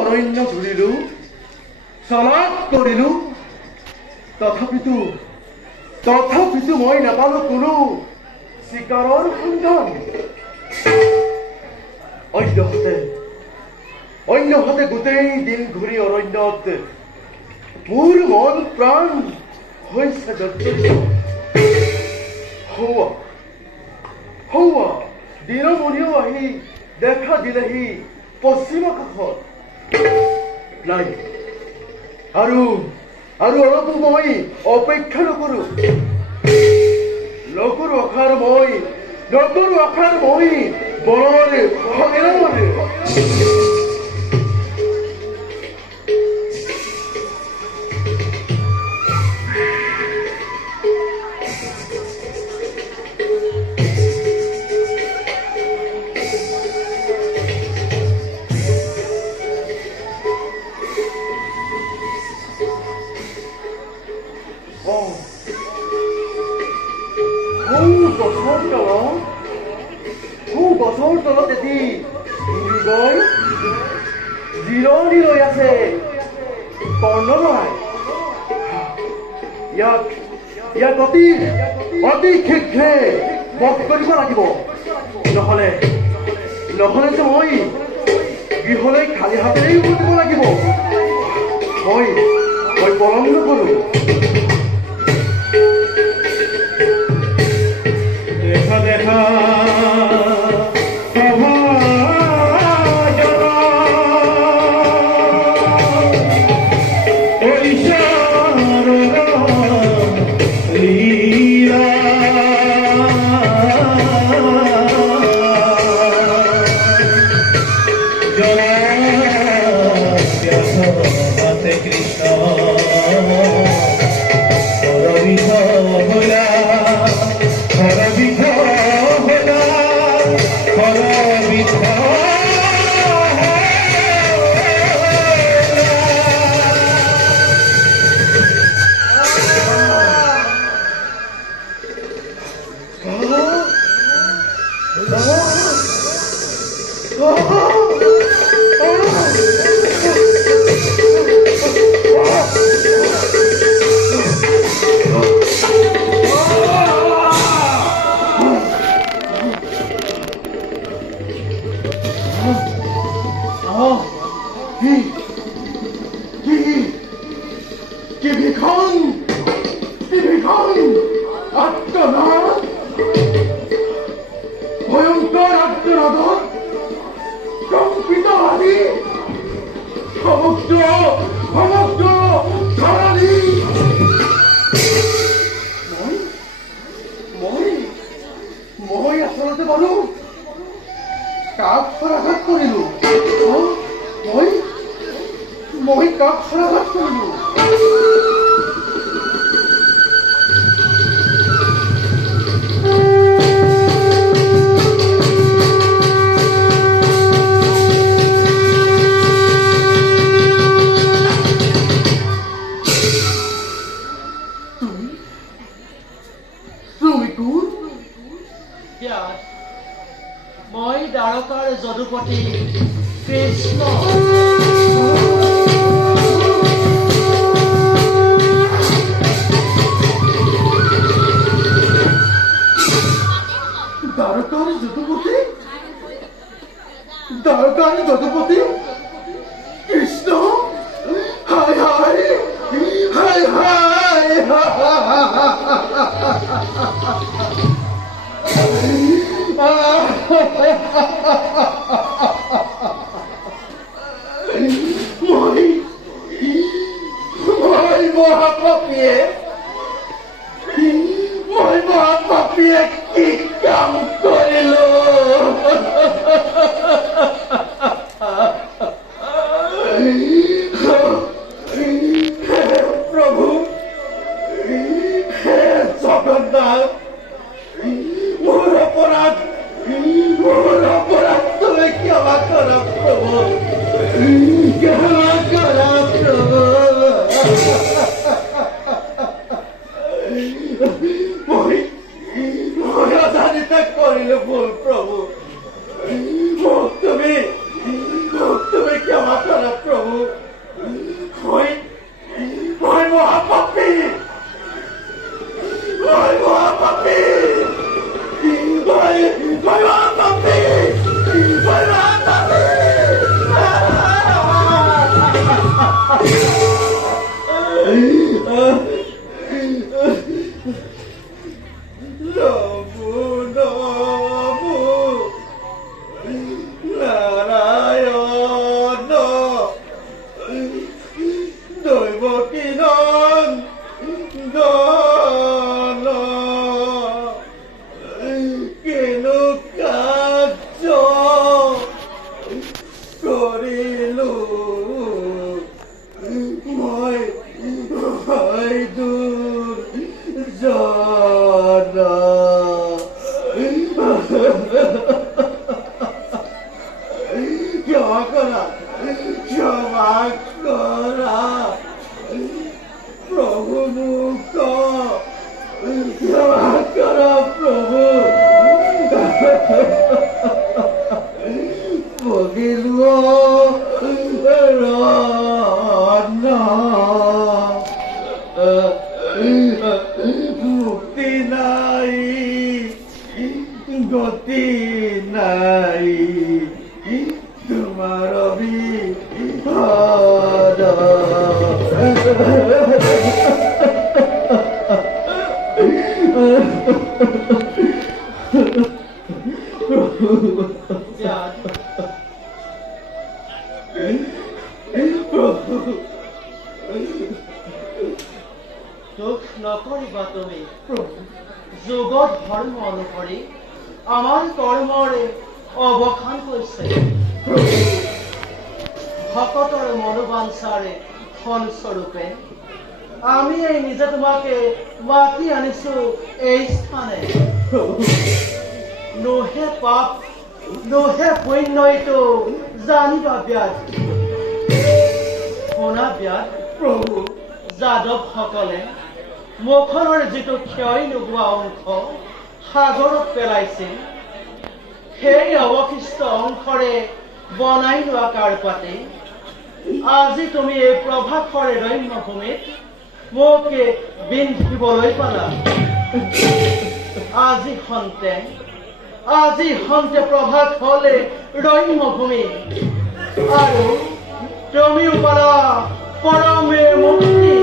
অৰণ্য ঘূৰিলো, চলাত কৰিলো, তথাপিতো মই নাপালো কোনো চিকাৰৰ সন্ধান। অন্যহাতে গোটেই দিন ঘূৰি অৰণ্যত মোৰ মন প্ৰাণ হৈছে জৰ্জৰিত। হৌৱা দিনমণিও আহি দেখা দিলেহি পশ্চিম আকাশত। নাই আৰু অলপো মই অপেক্ষা নকৰো আশাৰ মই বনৰ সংগ্ৰামৰ। গছৰ তলত এটি মৃগই জিৰণি লৈ আছে কৰ্ণময়। ইয়াক অতি শীঘ্ৰে বধ কৰিব লাগিব, নহলে যে মই গৃহলৈ খালী হাতেৰে উভতিব লাগিব। মই পলম নকৰো। দেখা ভয়ঙ্কৰ আত্মনাদত কম্পিত আদি সমগ্ৰ ধৰণী। মই আচলতে বাৰু কাক পৰাঘাত কৰিলো। মই কাক পৰাঘাত কৰিলো। মই দ্বাৰকাৰ যদুপতি কৃষ্ণ। দ্বাৰকাৰ যদুপতি কৃষ্ণ। হায় হায় হায় হায়। মই মহাপাপীয়ে কি কাম কৰিলো। প্ৰভু জগন্নাথ, মোৰ অপৰাধ তুমি ক্ষমা কৰা প্ৰভু, ক্ষমা কৰা প্ৰভু। মই অজানিতে কৰিলো দৈবকী নন দন কেনো কাৰ্য কৰিলো মই দুৰ্জনা ক্ষমা কৰা প্ৰভু মোক ক্ষমা কৰা প্ৰভু ভগিলো মুক্তি নাই গতি নাই তোমাৰ অভিশাদ দুখ নকৰিবা তুমি যুগত ধৰ্ম অনুসৰি আমাৰ কৰ্মৰে অৱসান হৈছে ভকতৰ মনোবাঞ্ছাৰে ফলস্বৰূপে আমি এই নিজে তোমাকে মাতি আনিছো এই স্থানে নোহে পাপ নোহে পুণ্য এইটো জানিবা ব্যাধ শুনা ব্যাধ প্ৰভু যাদৱসকলে মুখনৰ যিটো ক্ষয় নোহোৱা অংশ সাগৰত পেলাইছিল সেই অৱশিষ্ট অংশৰে বনাই লোৱা কাৰ্পাতে আজি তুমি এই প্ৰভাসৰে ৰম্য ভূমিত মোক বিন্ধিবলৈ পালা আজি সন্তে প্ৰভাস হলে ৰম্য ভূমি আৰু তুমিও পালা পৰমে মুক্তি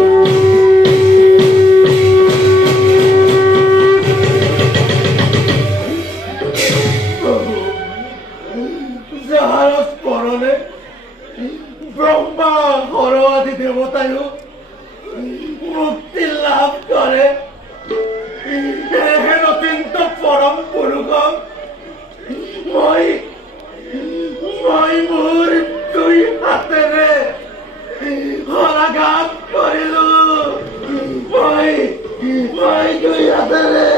যাহাৰত পৰনে ব্ৰহ্মা হৰবাদী দেবতায়ও মুক্তি লাভ কৰে হেন অত্যন্ত পৰম পুৰুষ মই মোৰ দুই হাতেৰে হলাঘাত কৰিলো মই দুই হাতেৰে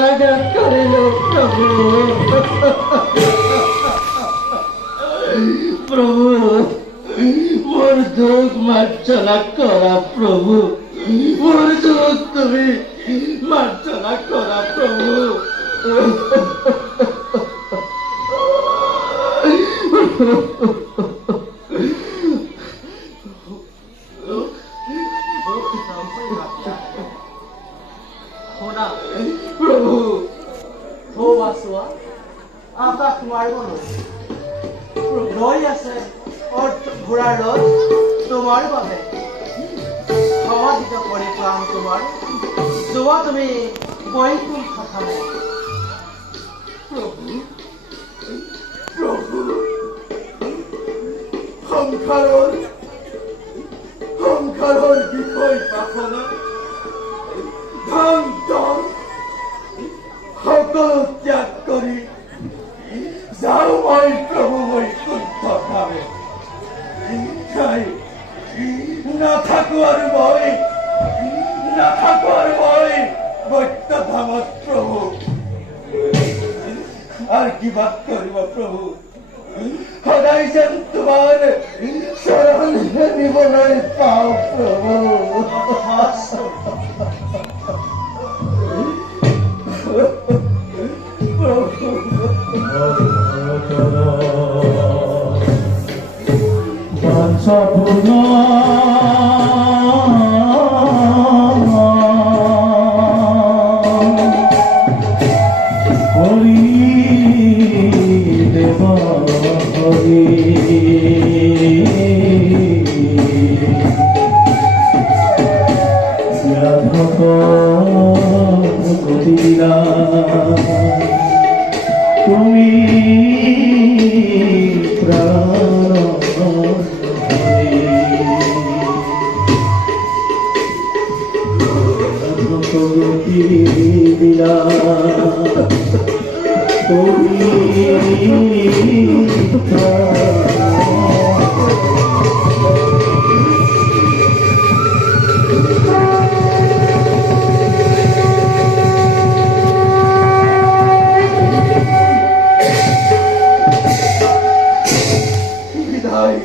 আঘাত কৰিলো প্ৰভু মোৰ দুঃখ মাৰ্জনা কৰা প্ৰভু মোৰ দুঃখ তুমি মাৰ্জনা কৰা প্ৰভু প্ৰভু আকাশ মাৰিব ৰৈ আছে ঘোঁৰাৰ ৰথ তোমাৰ বাবে সমাধিত কৰি প্ৰাণ তোমাৰ যোৱা তুমি বৈকুণ্ঠ ধামে প্ৰভু প্ৰভু সংসাৰৰ বিষয় বাসনা ধন ধন সকলো ত্যাগ কৰি যাও মই প্ৰভু বৈকুণ্ঠ ধামে নাথাকো আৰু মই বৈত্য ধামত প্ৰভু আৰ কিবা কৰিব প্ৰভু সদায় যেন তোমাৰ শৰণ নিবলৈ পাওঁ প্ৰভু তুমি প্ৰাণ বিনা বিদায়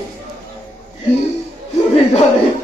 বিদায়